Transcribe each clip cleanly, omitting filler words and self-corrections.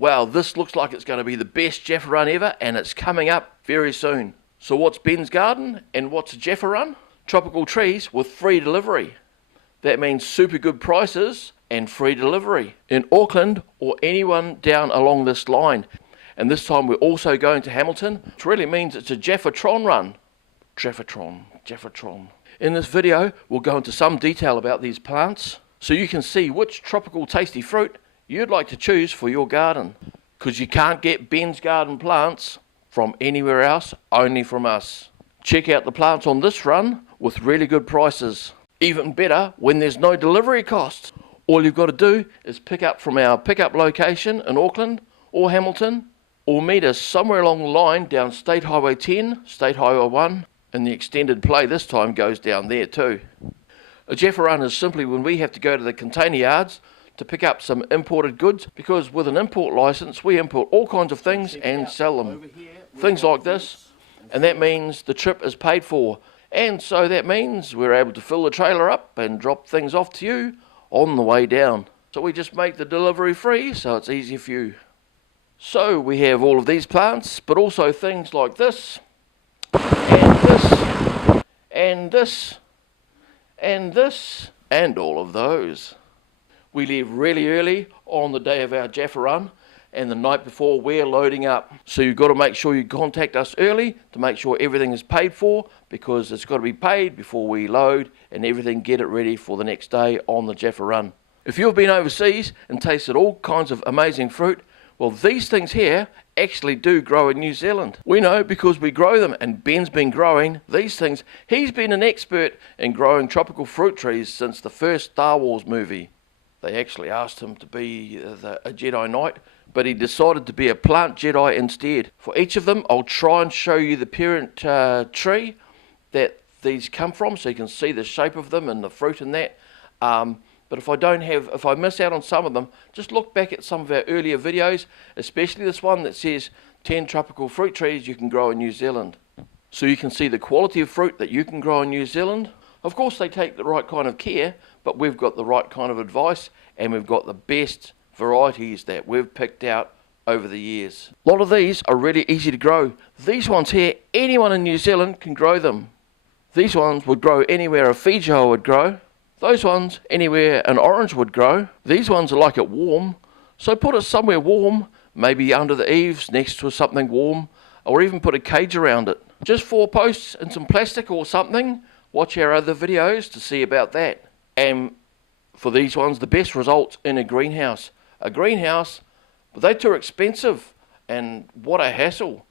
Well, this looks like it's going to be the best JAFFA-RUN ever, and it's coming up very soon. So what's BensGarden and what's a JAFFA-RUN? Tropical trees with free delivery. That means super good prices and free delivery in Auckland or anyone down along this line. And this time we're also going to Hamilton, which really means it's a JAFFA-Tron run. JAFFA-Tron. In this video, we'll go into some detail about these plants so you can see which tropical tasty fruit you'd like to choose for your garden. Because you can't get BensGarden plants from anywhere else, only from us. Check out the plants on this run with really good prices. Even better when there's no delivery costs. All you've got to do is pick up from our pickup location in Auckland or Hamilton, or meet us somewhere along the line down State Highway 10, State Highway 1, and the extended play this time goes down there too. A JAFFA-RUN is simply when we have to go to the container yards to pick up some imported goods, because with an import license we import all kinds of things and sell them. Things like this, and that means the trip is paid for. And so that means we're able to fill the trailer up and drop things off to you on the way down. So we just make the delivery free so it's easy for you. So we have all of these plants, but also things like this, and this, and this, and this, and all of those. We leave really early on the day of our JAFFA-RUN, and the night before we're loading up. So you've got to make sure you contact us early to make sure everything is paid for, because it's got to be paid before we load and everything, get it ready for the next day on the JAFFA-RUN. If you've been overseas and tasted all kinds of amazing fruit, well, these things here actually do grow in New Zealand. We know because we grow them, and Ben's been growing these things. He's been an expert in growing tropical fruit trees since the first Star Wars movie. They actually asked him to be a Jedi Knight, but he decided to be a plant Jedi instead. For each of them, I'll try and show you the parent tree that these come from, so you can see the shape of them and the fruit and that. But if I miss out on some of them, just look back at some of our earlier videos, especially this one that says 10 tropical fruit trees you can grow in New Zealand. So you can see the quality of fruit that you can grow in New Zealand. Of course they take the right kind of care, but we've got the right kind of advice, and we've got the best varieties that we've picked out over the years. A lot of these are really easy to grow. These ones here, anyone in New Zealand can grow them. These ones would grow anywhere a Feijoa would grow. Those ones anywhere an orange would grow. These ones are like it warm, so put it somewhere warm, maybe under the eaves next to something warm, or even put a cage around it. Just 4 posts and some plastic or something. Watch our other videos to see about that. And for these ones, the best results in a greenhouse. A greenhouse, but they're too expensive, and what a hassle.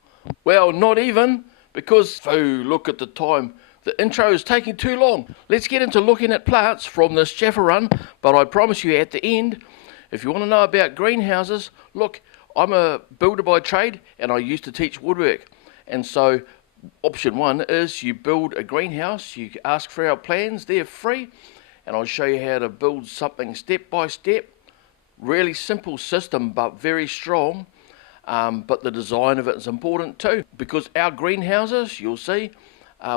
Well, not even, because, oh, look at the time. The intro is taking too long. Let's get into looking at plants from this JAFFA-RUN, but I promise you at the end, if you want to know about greenhouses, look, I'm a builder by trade, and I used to teach woodwork. And so option 1 is you build a greenhouse, you ask for our plans, they're free, and I'll show you how to build something step by step. Really simple system, but very strong. But the design of it is important too, because our greenhouses, you'll see,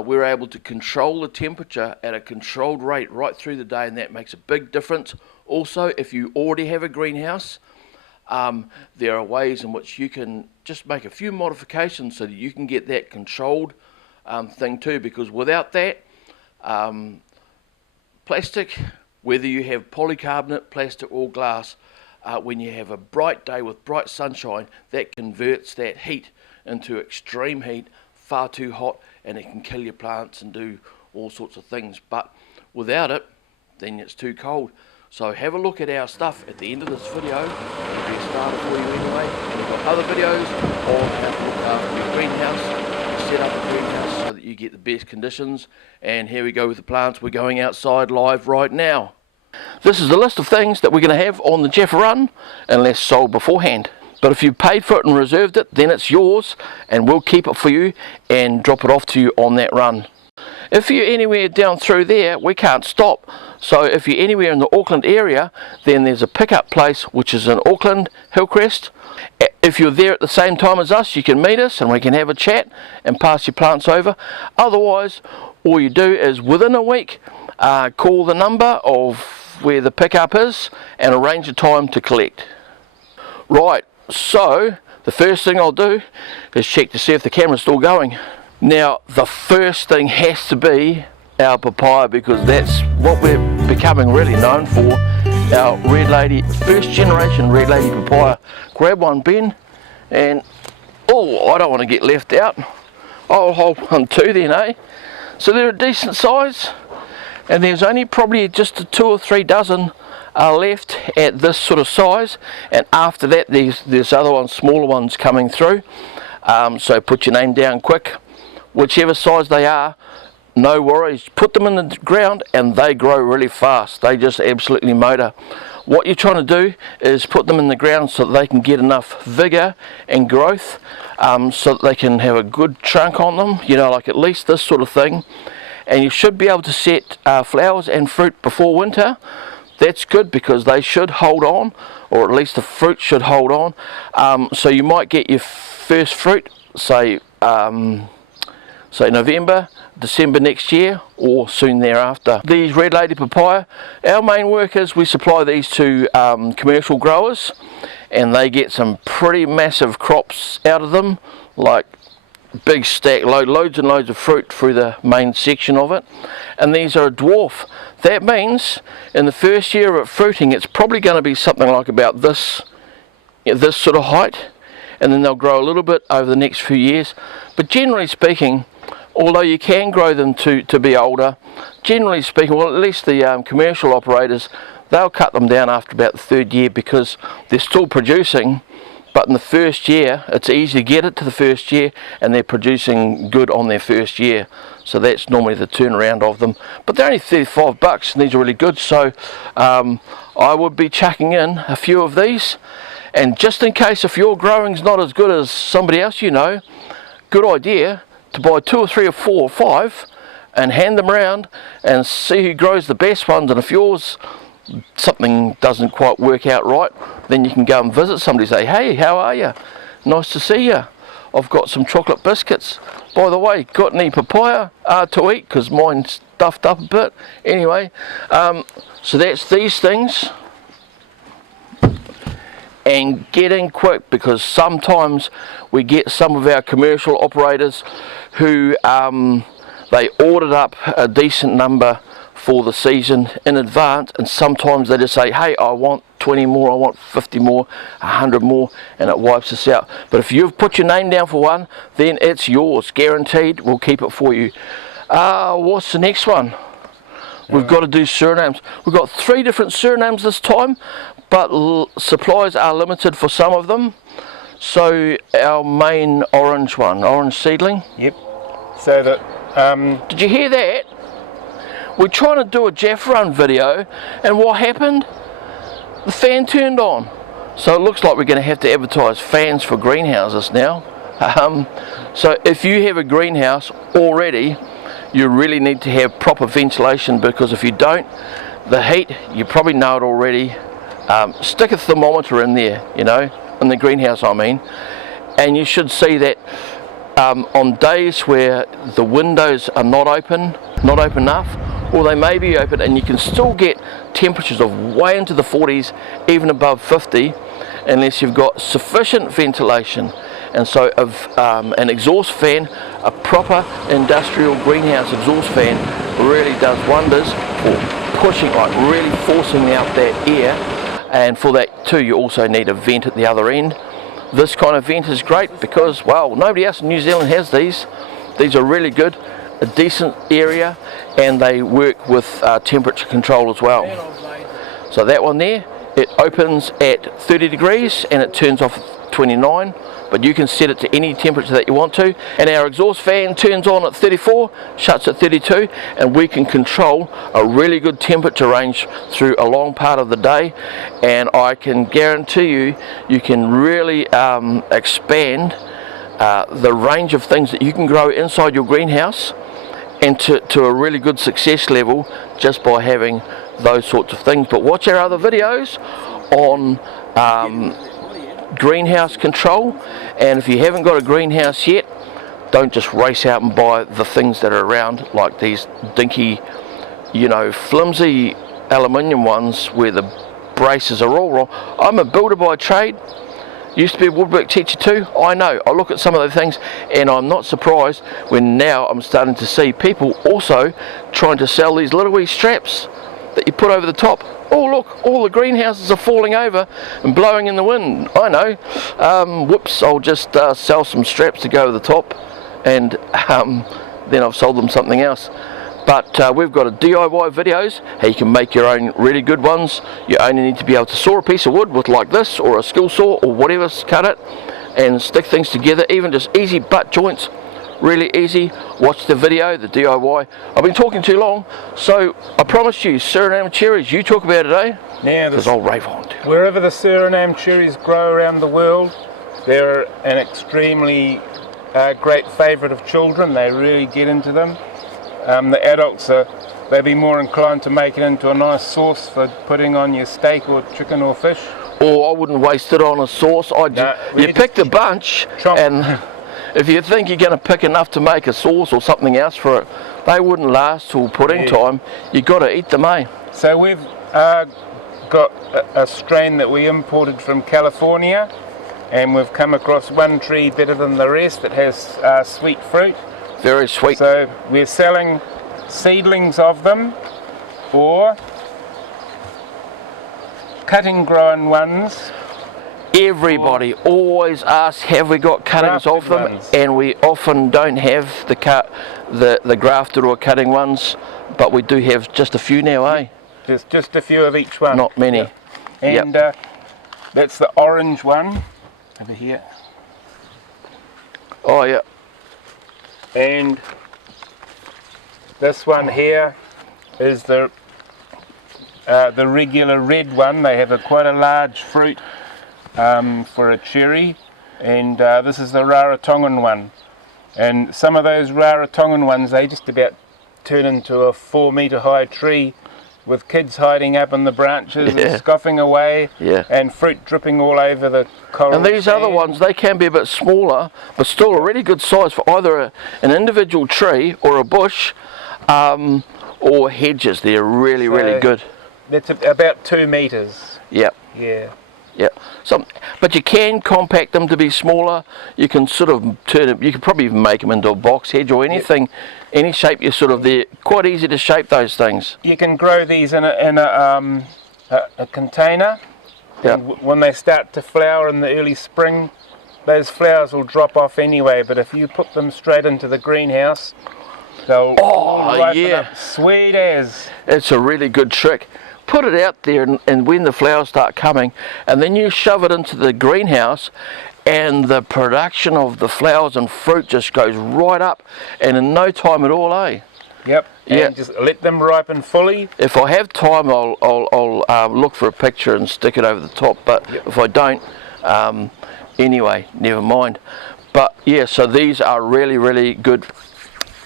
we're able to control the temperature at a controlled rate right through the day, and that makes a big difference. Also, if you already have a greenhouse, there are ways in which you can just make a few modifications so that you can get that controlled thing too, because without that, plastic, whether you have polycarbonate, plastic or glass, when you have a bright day with bright sunshine, that converts that heat into extreme heat, far too hot, and it can kill your plants and do all sorts of things. But without it, then it's too cold. So have a look at our stuff at the end of this video. It'll be a starter for you anyway. And we've got other videos on how to look after your greenhouse, set up a greenhouse so that you get the best conditions. And here we go with the plants. We're going outside live right now. This is the list of things that we're going to have on the JAFFA-RUN, unless sold beforehand. But if you paid for it and reserved it, then it's yours, and we'll keep it for you and drop it off to you on that run. If you're anywhere down through there, we can't stop. So if you're anywhere in the Auckland area, then there's a pickup place which is in Auckland, Hillcrest. If you're there at the same time as us, you can meet us and we can have a chat and pass your plants over. Otherwise, all you do is within a week, call the number of where the pickup is and arrange a time to collect. Right, So the first thing I'll do is check to see if the camera's still going. Now the first thing has to be our papaya, because that's what we're becoming really known for. Our Red Lady, first generation Red Lady papaya. Grab one, Ben, and oh, I don't want to get left out. I'll hold one too then, eh? So they're a decent size, and there's only probably just 2 or 3 dozen are left at this sort of size, and after that there's other ones, smaller ones coming through. So put your name down quick, whichever size they are. No worries, put them in the ground and they grow really fast. They just absolutely motor. What you're trying to do is put them in the ground so that they can get enough vigor and growth, so that they can have a good trunk on them, you know, like at least this sort of thing. And you should be able to set flowers and fruit before winter. That's good because they should hold on, or at least the fruit should hold on. So you might get your first fruit, say November, December next year, or soon thereafter. These Red Lady papaya, our main work is we supply these to commercial growers, and they get some pretty massive crops out of them, like big stack, loads and loads of fruit through the main section of it. And these are a dwarf. That means in the first year of fruiting it's probably going to be something like about this sort of height, and then they'll grow a little bit over the next few years. But generally speaking, although you can grow them to be older, generally speaking, well, at least the commercial operators, they'll cut them down after about the 3rd year, because they're still producing. But in the first year, it's easy to get it to the first year, and they're producing good on their first year. So that's normally the turnaround of them. But they're only $35, and these are really good. So I would be chucking in a few of these. And just in case if your growing's not as good as somebody else you know, good idea to buy 2 or 3 or 4 or 5 and hand them around and see who grows the best ones. And if yours, something doesn't quite work out right, then you can go and visit somebody, say, hey, how are you? Nice to see you. I've got some chocolate biscuits. By the way, got any papaya to eat? Because mine's stuffed up a bit. Anyway, so that's these things. And get in quick, because sometimes we get some of our commercial operators who they ordered up a decent number for the season in advance, and sometimes they just say, hey, I want 20 more, I want 50 more, 100 more, and it wipes us out. But if you've put your name down for one, then it's yours, guaranteed. We'll keep it for you. What's the next one? We've got to do surnames. We've got 3 different surnames this time, but supplies are limited for some of them. So our main orange one, orange seedling. Yep. So that. Did you hear that? We're trying to do a JAFFA-RUN video, and what happened? The fan turned on. So it looks like we're going to have to advertise fans for greenhouses now. So if you have a greenhouse already, you really need to have proper ventilation, because if you don't, the heat, you probably know it already. Stick a thermometer in there, you know, in the greenhouse I mean, and you should see that on days where the windows are not open enough, or they may be open, and you can still get temperatures of way into the 40s, even above 50, unless you've got sufficient ventilation. And so if an exhaust fan, a proper industrial greenhouse exhaust fan, really does wonders for pushing, like really forcing out that air. And for that too, you also need a vent at the other end. This kind of vent is great because, well, nobody else in New Zealand has these. These are really good, a decent area, and they work with temperature control as well. So that one there, it opens at 30 degrees and it turns off at 29, but you can set it to any temperature that you want to. And our exhaust fan turns on at 34, shuts at 32, and we can control a really good temperature range through a long part of the day. And I can guarantee you, you can really expand the range of things that you can grow inside your greenhouse, and to a really good success level just by having those sorts of things. But watch our other videos on greenhouse control, and if you haven't got a greenhouse yet, don't just race out and buy the things that are around, like these dinky, you know, flimsy aluminium ones where the braces are all wrong. I'm a builder by trade, Used to be a woodwork teacher too. I know. I look at some of those things and I'm not surprised when now I'm starting to see people also trying to sell these little wee straps that you put over the top. Oh look, all the greenhouses are falling over and blowing in the wind. I know. Whoops, I'll just sell some straps to go over the top, and then I've sold them something else. But we've got a DIY videos how you can make your own really good ones. You only need to be able to saw a piece of wood with like this, or a skill saw, or whatever, cut it and stick things together, even just easy butt joints, really easy. Watch the video, the DIY. I've been talking too long, so I promise you, Suriname cherries, you talk about it, eh? Yeah, because I'll rave on too. Wherever the Suriname cherries grow around the world, they're an extremely great favourite of children. They really get into them. The adults they'd be more inclined to make it into a nice sauce for putting on your steak or chicken or fish. Or I wouldn't waste it on a sauce. You picked a bunch, and if you think you're going to pick enough to make a sauce or something else for it, they wouldn't last till pudding time. You got to eat them, eh? So we've got a strain that we imported from California, and we've come across one tree better than the rest that has sweet fruit. Very sweet. So we're selling seedlings of them, or cutting grown ones. Everybody always asks, have we got cuttings of them? Ones. And we often don't have the grafted or cutting ones, but we do have just a few now, eh? Just a few of each one. Not many. Yeah. And that's the orange one over here. Oh yeah. And this one here is the regular red one. They have quite a large fruit for a cherry, and this is the Rarotongan one. And some of those Rarotongan ones, they just about turn into a 4-metre high tree with kids hiding up in the branches and scoffing away, and fruit dripping all over the coral. And these other ones, they can be a bit smaller, but still a really good size for either an individual tree or a bush, or hedges. They're really, really good. That's about 2 metres. Yep. Yeah. Yeah, but you can compact them to be smaller. You can sort of turn it. You can probably even make them into a box hedge or anything, any shape. You're sort of there. Quite easy to shape those things. You can grow these in a container. Yeah. When they start to flower in the early spring, those flowers will drop off anyway. But if you put them straight into the greenhouse, they'll ripen up sweet as. It's a really good trick. Put it out there, and when the flowers start coming, and then you shove it into the greenhouse, and the production of the flowers and fruit just goes right up, and in no time at all, eh? Yep. And just let them ripen fully. If I have time, I'll look for a picture and stick it over the top. But if I don't, anyway, never mind. But yeah, so these are really, really good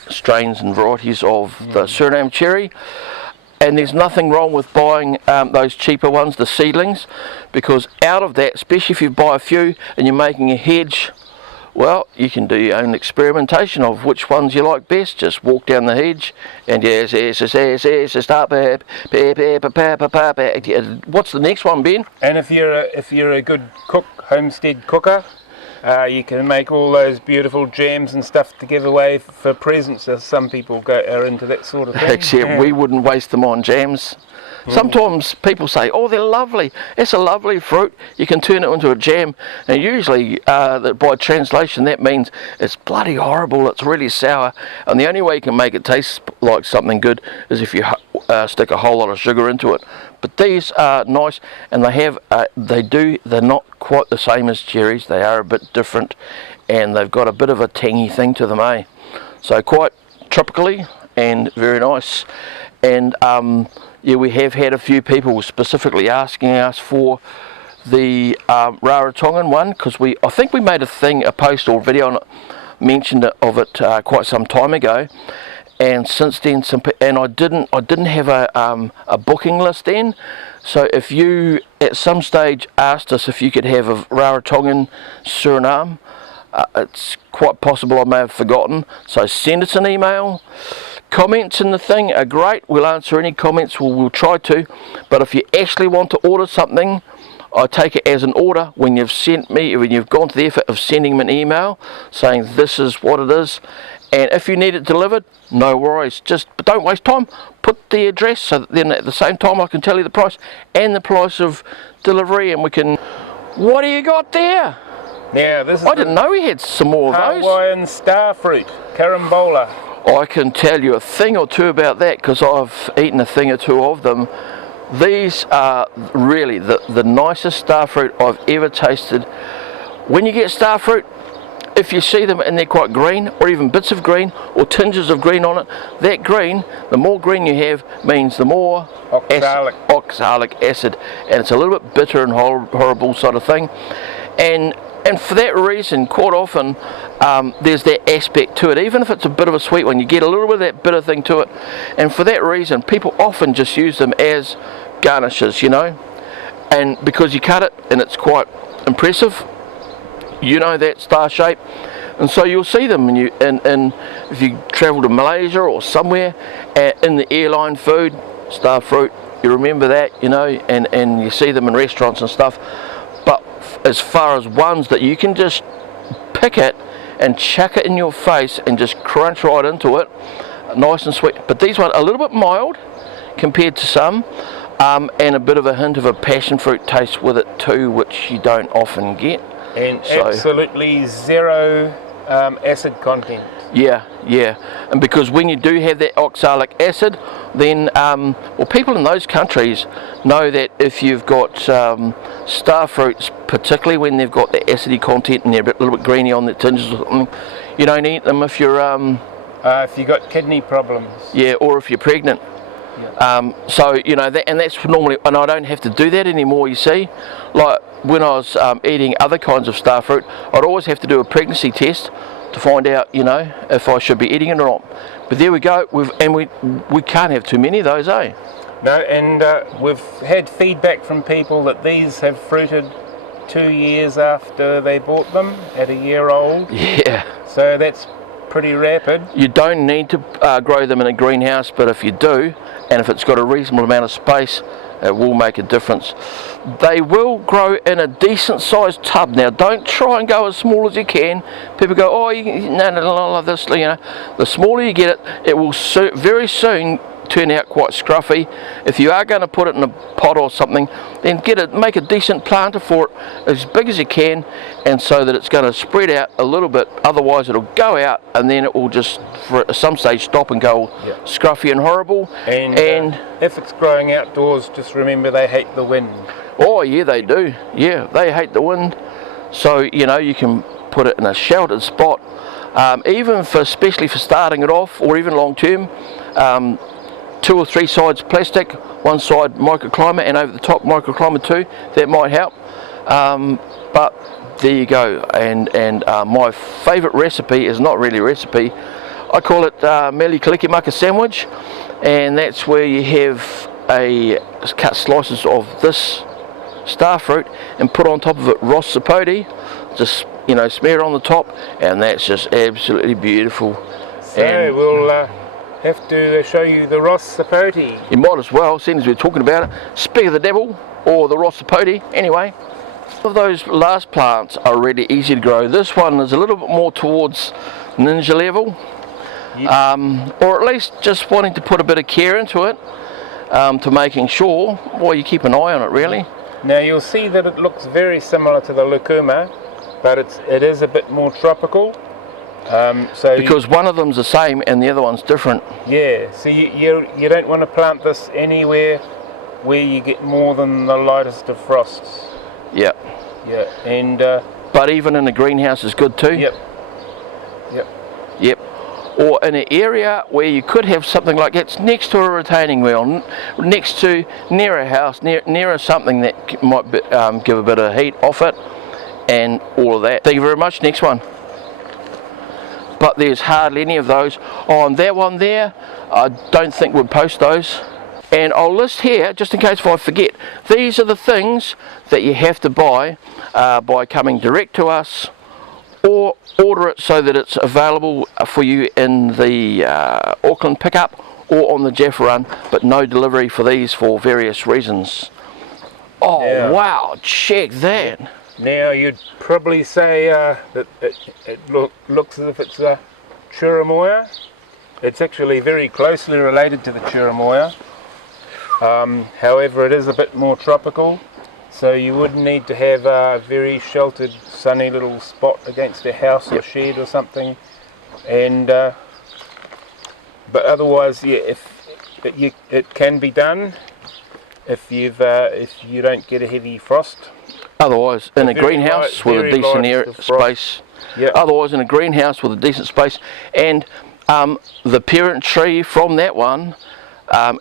strains and varieties of the Suriname cherry. And there's nothing wrong with buying those cheaper ones, the seedlings, because out of that, especially if you buy a few and you're making a hedge, well, you can do your own experimentation of which ones you like best. Just walk down the hedge and start. What's the next one, Ben? And if you're a good cook, homestead cooker, you can make all those beautiful jams and stuff to give away for presents. Some people are into that sort of thing. Except we wouldn't waste them on jams. Sometimes people say, oh, they're lovely. It's a lovely fruit. You can turn it into a jam. And usually, by translation, that means it's bloody horrible. It's really sour. And the only way you can make it taste like something good is if you stick a whole lot of sugar into it. But these are nice, and they're not quite the same as cherries. They are a bit different, and they've got a bit of a tangy thing to them, eh? So quite tropically and very nice. And we have had a few people specifically asking us for the Rarotongan one, because I think we made a post or video on it, mentioned of it quite some time ago. And since then, I didn't have a booking list then. So if you at some stage asked us if you could have a Rarotongan Suriname, it's quite possible I may have forgotten. So send us an email. Comments in the thing are great. We'll answer any comments. We'll try to. But if you actually want to order something, I take it as an order when you've gone to the effort of sending me an email saying this is what it is, and if you need it delivered, no worries, but don't waste time, put the address so that then at the same time I can tell you the price and the price of delivery, and we can... What do you got there? Now this is I didn't know we had some more of those. Hawaiian starfruit, carambola. I can tell you a thing or two about that because I've eaten a thing or two of them. These are really the nicest starfruit I've ever tasted. When you get starfruit, if you see them and they're quite green, or even bits of green, or tinges of green on it, that green, the more green you have, means the more oxalic acid, and it's a little bit bitter and horrible sort of thing. And for that reason, quite often, there's that aspect to it. Even if it's a bit of a sweet one, you get a little bit of that bitter thing to it. And for that reason, people often just use them as garnishes, you know. And because you cut it, and it's quite impressive, you know, that star shape. And so you'll see them, and if you travel to Malaysia or somewhere, in the airline food, starfruit, you remember that, you know, and you see them in restaurants and stuff. But as far as ones that you can just pick it and chuck it in your face and just crunch right into it, nice and sweet. But these ones are a little bit mild compared to some, and a bit of a hint of a passion fruit taste with it too, which you don't often get. And absolutely zero acid content. Yeah, and because when you do have that oxalic acid, then well, people in those countries know that if you've got starfruits, particularly when they've got the acidy content and they're a little bit greeny on the tinges or something, you don't eat them if you're if you've got kidney problems. Yeah, or if you're pregnant. Yeah. So you know that, and that's normally, and I don't have to do that anymore, you see. Like when I was eating other kinds of starfruit, I'd always have to do a pregnancy test to find out, you know, if I should be eating it or not. But there we go, we can't have too many of those, eh? No, and we've had feedback from people that these have fruited 2 years after they bought them, at a year old. Yeah. So that's pretty rapid. You don't need to grow them in a greenhouse, but if you do, and if it's got a reasonable amount of space, it will make a difference. They will grow in a decent sized tub. Now don't try and go as small as you can. People go, oh, no, this, you know. The smaller you get it, it will very soon turn out quite scruffy. If you are going to put it in a pot or something, then make a decent planter for it, as big as you can, and so that it's going to spread out a little bit. Otherwise it'll go out, and then it will just at some stage stop and go scruffy and horrible. And if it's growing outdoors, just remember they hate the wind. Oh yeah, they do. Yeah, they hate the wind. So you know, you can put it in a sheltered spot, especially for starting it off, or even long term. 2 or 3 sides plastic, one side microclimate, and over the top microclimate too. That might help. But there you go. And my favourite recipe is not really a recipe. I call it mele kalikimaka sandwich, and that's where you have cut slices of this starfruit and put on top of it Ross sapote. Just, you know, smear it on the top, and that's just absolutely beautiful. So we'll have to show you the Ross sapote. You might as well, seeing as we're talking about it. Speak of the devil, or the Ross sapote. Anyway, of those last plants are really easy to grow. This one is a little bit more towards ninja level, or at least just wanting to put a bit of care into it, to making sure, well, you keep an eye on it really. Now you'll see that it looks very similar to the lucuma, but it is a bit more tropical. Because one of them's the same and the other one's different. Yeah, so you don't want to plant this anywhere where you get more than the lightest of frosts. Yeah. Yeah, and but even in a greenhouse is good too. Yep. Or in an area where you could have something like it's next to a retaining wall, near a house, near something that might give a bit of heat off it, and all of that. Thank you very much. Next one. But there's hardly any of those. On that one there, I don't think we'll post those. And I'll list here, just in case if I forget, these are the things that you have to buy by coming direct to us, or order it so that it's available for you in the Auckland pickup or on the JAFFA-RUN, but no delivery for these for various reasons. Oh, Yeah. wow, check that. Now you'd probably say that it looks as if it's a churramoya. It's actually very closely related to the churramoya. However, it is a bit more tropical, so you would need to have a very sheltered, sunny little spot against a house or shed or something. And but otherwise, yeah, it can be done if you don't get a heavy frost. Otherwise, in a greenhouse with a decent space. Yep. Otherwise, in a greenhouse with a decent space. And the parent tree from that one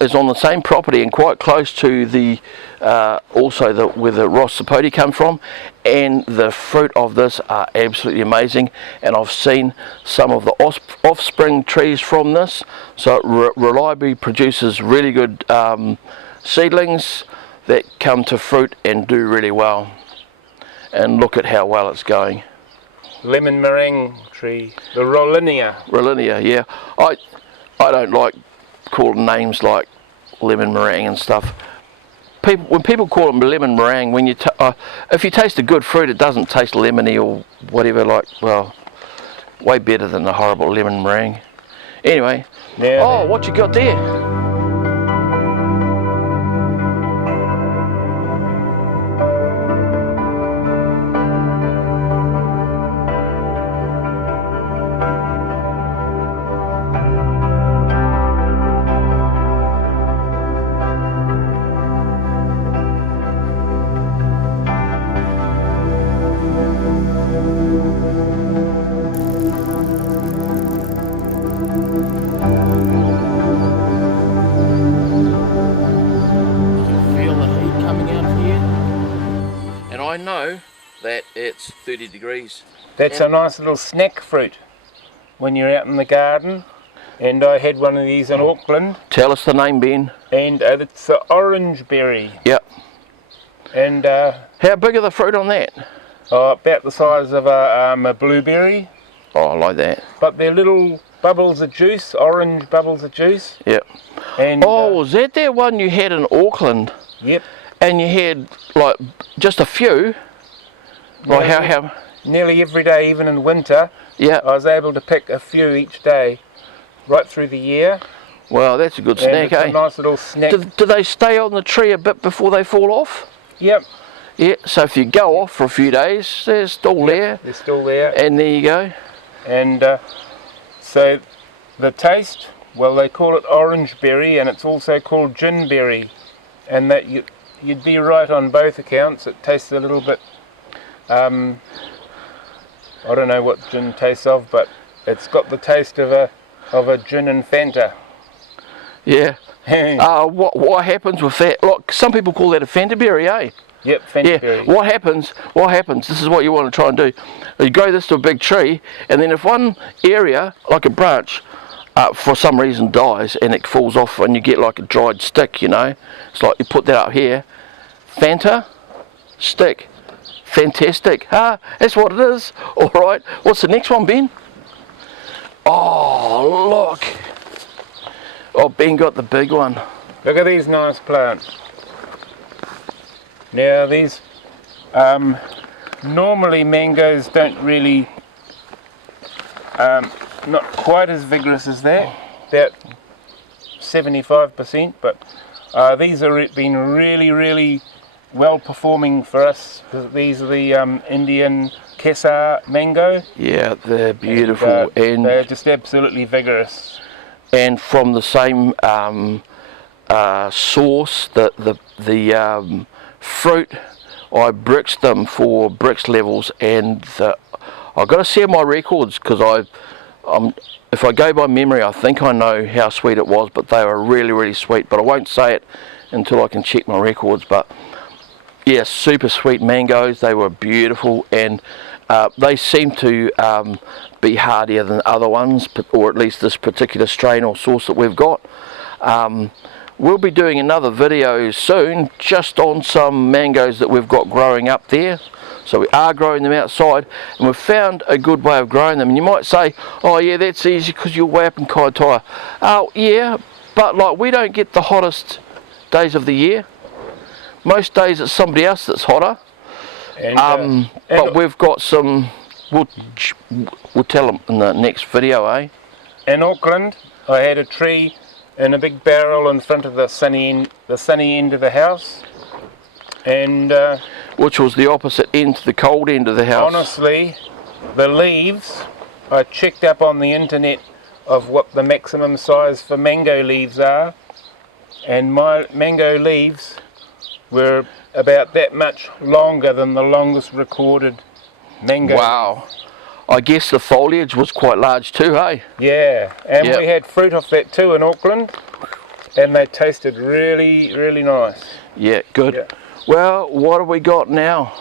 is on the same property and quite close to the where the Ross Sapote come from. And the fruit of this are absolutely amazing. And I've seen some of the offspring trees from this. So it reliably produces really good seedlings that come to fruit and do really well. And look at how well it's going. Lemon meringue tree, the Rollinia. Rollinia, yeah. I don't like calling names like lemon meringue and stuff. When people call them lemon meringue, when you if you taste a good fruit, it doesn't taste lemony or whatever. Like, well, way better than the horrible lemon meringue. Anyway, oh, what you got there? I know that it's 30 degrees. That's a nice little snack fruit when you're out in the garden. And I had one of these in Auckland. Tell us the name, Ben. And it's an orange berry. Yep. And how big are the fruit on that? About the size of a blueberry. Oh, I like that. But they're little bubbles of juice, orange bubbles of juice. Yep. And was that one you had in Auckland? Yep. And you had like just a few, like how nearly every day, even in winter. Yeah, I was able to pick a few each day, right through the year. Well, that's a good snack, it's a nice little snack. Do they stay on the tree a bit before they fall off? Yep. Yeah. So if you go off for a few days, they're still there. They're still there. And there you go. And so the taste, well, they call it orange berry, and it's also called gin berry, and that you'd be right on both accounts. It tastes a little bit, I don't know what gin tastes of, but it's got the taste of a gin and Fanta. Yeah. What happens with that? Look, some people call that a Fanta berry, eh? Yep, Fanta berry. What happens, this is what you want to try and do. You grow this to a big tree, and then if one area, like a branch, for some reason dies and it falls off and you get like a dried stick, you know. It's like you put that up here. Fanta, stick, fantastic. That's what it is. Alright, what's the next one, Ben? Oh, look. Oh, Ben got the big one. Look at these nice plants. Now these, normally mangoes don't really, not quite as vigorous as that, about 75%, but these have been really, really well performing for us. These are the Indian Kesar mango. Yeah, they're beautiful. And they're just absolutely vigorous. And from the same source, the fruit, I brixed them for brix levels, and I've got to share my records because if I go by memory, I think I know how sweet it was, but they were really, really sweet. But I won't say it until I can check my records. But yeah, super sweet mangoes. They were beautiful, and they seem to be hardier than other ones, or at least this particular strain or source that we've got. We'll be doing another video soon just on some mangoes that we've got growing up there. So we are growing them outside, and we've found a good way of growing them. And you might say, oh yeah, that's easy because you're way up in Kaitaia. Oh yeah, but like we don't get the hottest days of the year. Most days it's somebody else that's hotter. And, But we've got some. We'll tell them in the next video, eh? in Auckland, I had a tree in a big barrel in front of the sunny end of the house, and which was the opposite end to the cold end of the house. honestly, the leaves, I checked up on the internet of what the maximum size for mango leaves are, and my mango leaves were about that much longer than the longest recorded mango. Wow. I guess the foliage was quite large too, hey? Yeah, and Yep. we had fruit off that too in Auckland, and they tasted really, really nice. Yeah, good. Yeah. Well, what have we got now?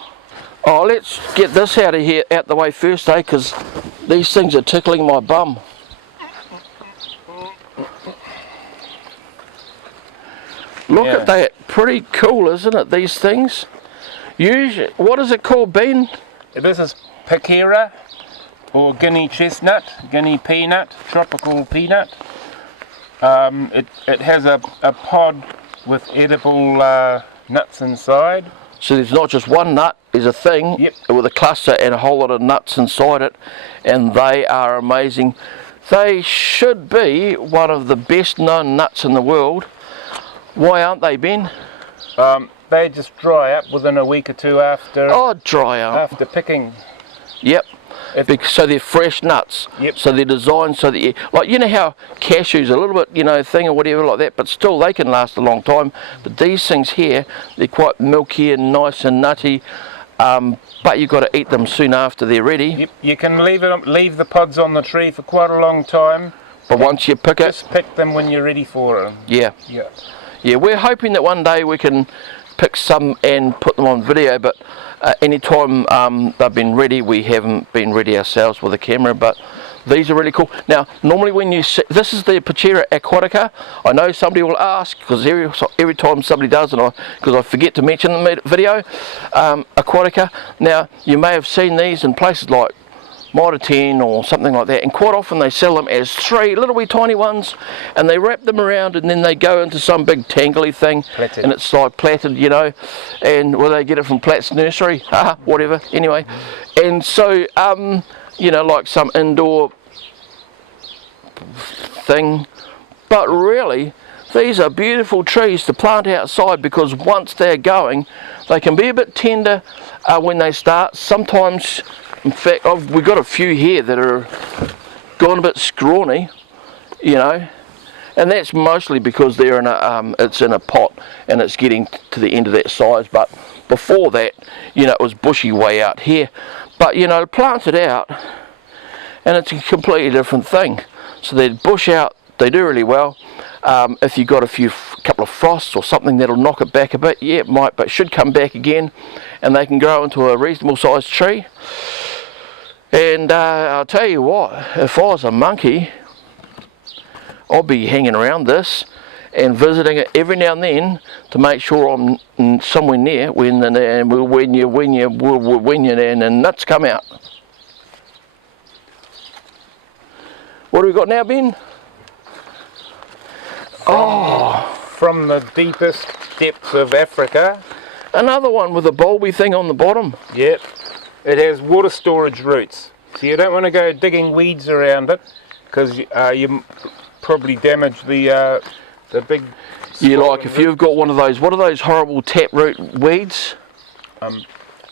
Oh, let's get this out of here, out the way first, eh? Because these things are tickling my bum. Look Yeah. at that. Pretty cool, isn't it, these things? Usually, what is it called, Ben? This is Pakira, or Guinea chestnut, Guinea peanut, tropical peanut. It has a pod with edible nuts inside. So there's not just one nut, there's a thing Yep. with a cluster and a whole lot of nuts inside it, and they are amazing. They should be one of the best known nuts in the world. Why aren't they, Ben? They just dry up within a week or two after Oh, dry up. after picking. Yep. If- So they're fresh nuts. Yep. So they're designed so that you, like, you know how cashews are a little bit, you know, thing or whatever like that, but still they can last a long time. But these things here, they're quite milky and nice and nutty, but you've got to eat them soon after they're ready. You can leave the pods on the tree for quite a long time. But once you pick it, Just pick them when you're ready for them. yeah. Yeah. Yeah, we're hoping that one day we can pick some and put them on video, but anytime they've been ready, we haven't been ready ourselves with a camera, but these are really cool. Now, normally when you see, this is the Kaitaia aquatica. I know somebody will ask, because every time somebody does, and because I forget to mention in the video, aquatica. Now, you may have seen these in places like Mitre 10 or something like that, and quite often they sell them as 3 little wee tiny ones, and they wrap them around and then they go into some big tangly thing, Plaited. and it's like plaited, you know, and well, they get it from Platt's nursery, whatever, anyway. And so you know, like some indoor thing, but really these are beautiful trees to plant outside, because once they're going, they can be a bit tender when they start. Sometimes, in fact, we've got a few here that are gone a bit scrawny, you know, and that's mostly because they're in a it's in a pot and it's getting to the end of that size. But before that, you know, it was bushy way out here. But you know, plant it out and it's a completely different thing. So they bush out, they do really well. If you've got a couple of frosts or something, that'll knock it back a bit. Yeah, it might, but it should come back again, and they can grow into a reasonable sized tree. And I'll tell you what, if I was a monkey, I'd be hanging around this and visiting it every now and then to make sure I'm somewhere near when the nuts come out. What do we got now, Ben? From the deepest depths of Africa. Another one with a bulby thing on the bottom. Yep. It has water storage roots. So you don't want to go digging weeds around it, because you probably damage the big... Yeah, like if you've got one of those, what are those horrible taproot weeds?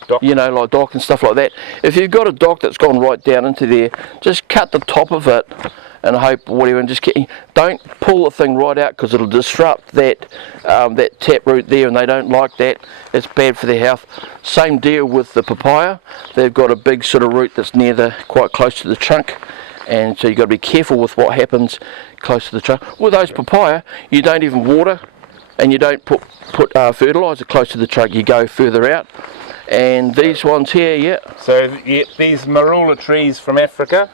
Dock. You know, like dock and stuff like that. If you've got a dock that's gone right down into there, just cut the top of it and hope whatever, and just don't pull the thing right out, because it'll disrupt that that taproot there, and they don't like that. It's bad for their health. Same deal with the papaya. They've got a big sort of root that's quite close to the trunk, and so you've got to be careful with what happens close to the trunk. With those papaya, you don't even water, and you don't put fertiliser close to the trunk. You go further out. And these ones here, yeah. So these marula trees from Africa,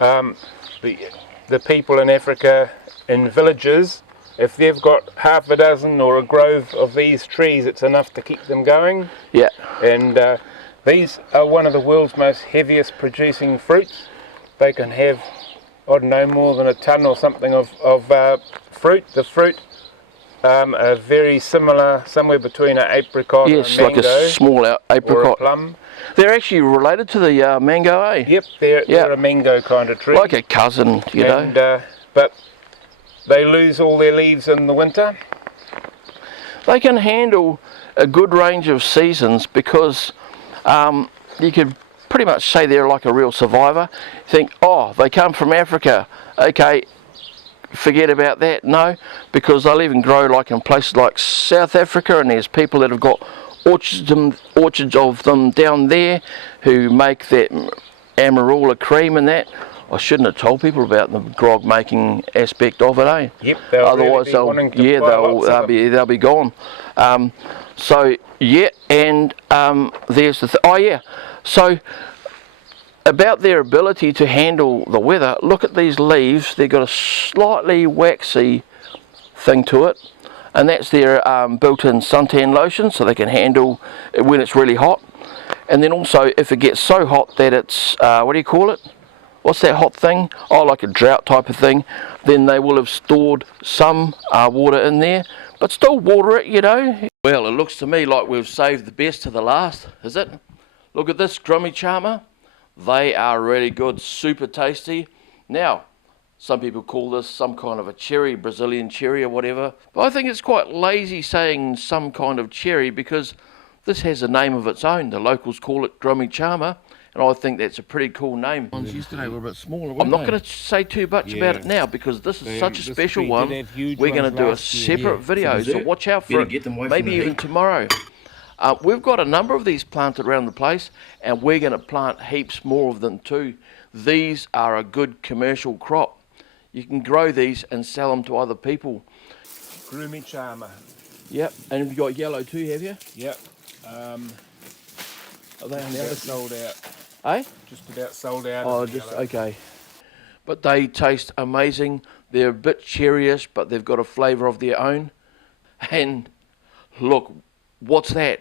the people in Africa in villages, if they've got half a dozen or a grove of these trees, it's enough to keep them going. Yeah. And these are one of the world's most heaviest producing fruits. They can have, I don't know, more than a ton or something of fruit. The fruit a very similar, somewhere between an apricot and Yes, a like mango, a small or a apricot. plum. They're actually related to the mango, eh? Yep, they're a mango kind of tree. Like a cousin, you know. But they lose all their leaves in the winter. They can handle a good range of seasons because you could pretty much say they're like a real survivor. Think, oh, they come from Africa, okay, forget about that. No, because they'll even grow like in places like South Africa, and there's people that have got orchards of them down there who make that amarula cream and that. I shouldn't have told people about the grog making aspect of it, eh? Yep, they'll otherwise really be wanting to they'll be gone. So yeah, and there's the oh yeah. So about their ability to handle the weather, look at these leaves. They've got a slightly waxy thing to it, and that's their built-in suntan lotion, so they can handle it when it's really hot. And then also, if it gets so hot that it's what do you call it? What's that hot thing? Oh, like a drought type of thing. Then they will have stored some water in there, but still water it, you know. Well, it looks to me like we've saved the best to the last, is it? Look at this Grummy Charmer. They are really good, super tasty. Now, some people call this some kind of a cherry, Brazilian cherry or whatever. But I think it's quite lazy saying some kind of cherry because this has a name of its own. The locals call it Grummy Charmer. And I think that's a pretty cool name. Ones yesterday were a bit smaller. I'm not going to say too much about it now because this is such a special one. We're going to do a separate video, so watch out for it. Maybe even tomorrow. We've got a number of these planted around the place, and we're going to plant heaps more of them too. These are a good commercial crop. You can grow these and sell them to other people. Grummy Charmer. Yep, and you've got yellow too, have you? Yep. Are they on the other Sold out. Eh? Just about sold out. Oh, just okay. But they taste amazing. They're a bit cherryish, but they've got a flavour of their own. And look, what's that?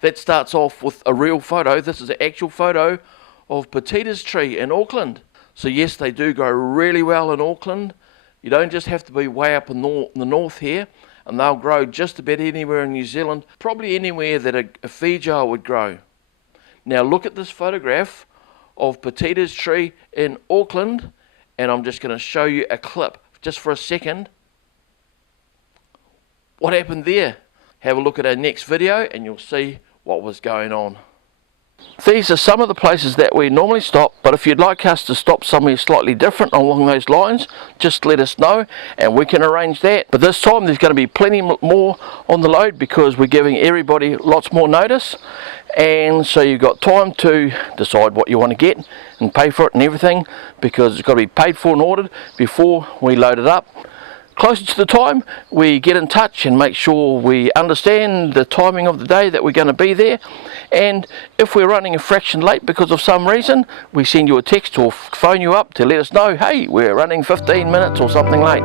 That starts off with a real photo. This is an actual photo of Petita's tree in Auckland. So yes, they do grow really well in Auckland. You don't just have to be way up in the north here, and they'll grow just about anywhere in New Zealand, probably anywhere that a Feijoa would grow. Now look at this photograph of Petita's tree in Auckland, and I'm just going to show you a clip just for a second. What happened there? Have a look at our next video and you'll see what was going on. These are some of the places that we normally stop, but if you'd like us to stop somewhere slightly different along those lines, just let us know and we can arrange that. But this time there's going to be plenty more on the load because we're giving everybody lots more notice, and so you've got time to decide what you want to get and pay for it and everything, because it's got to be paid for and ordered before we load it up. Closer to the time, we get in touch and make sure we understand the timing of the day that we're going to be there. And if we're running a fraction late because of some reason, we send you a text or phone you up to let us know, hey, we're running 15 minutes or something late.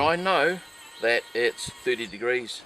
I know that it's 30 degrees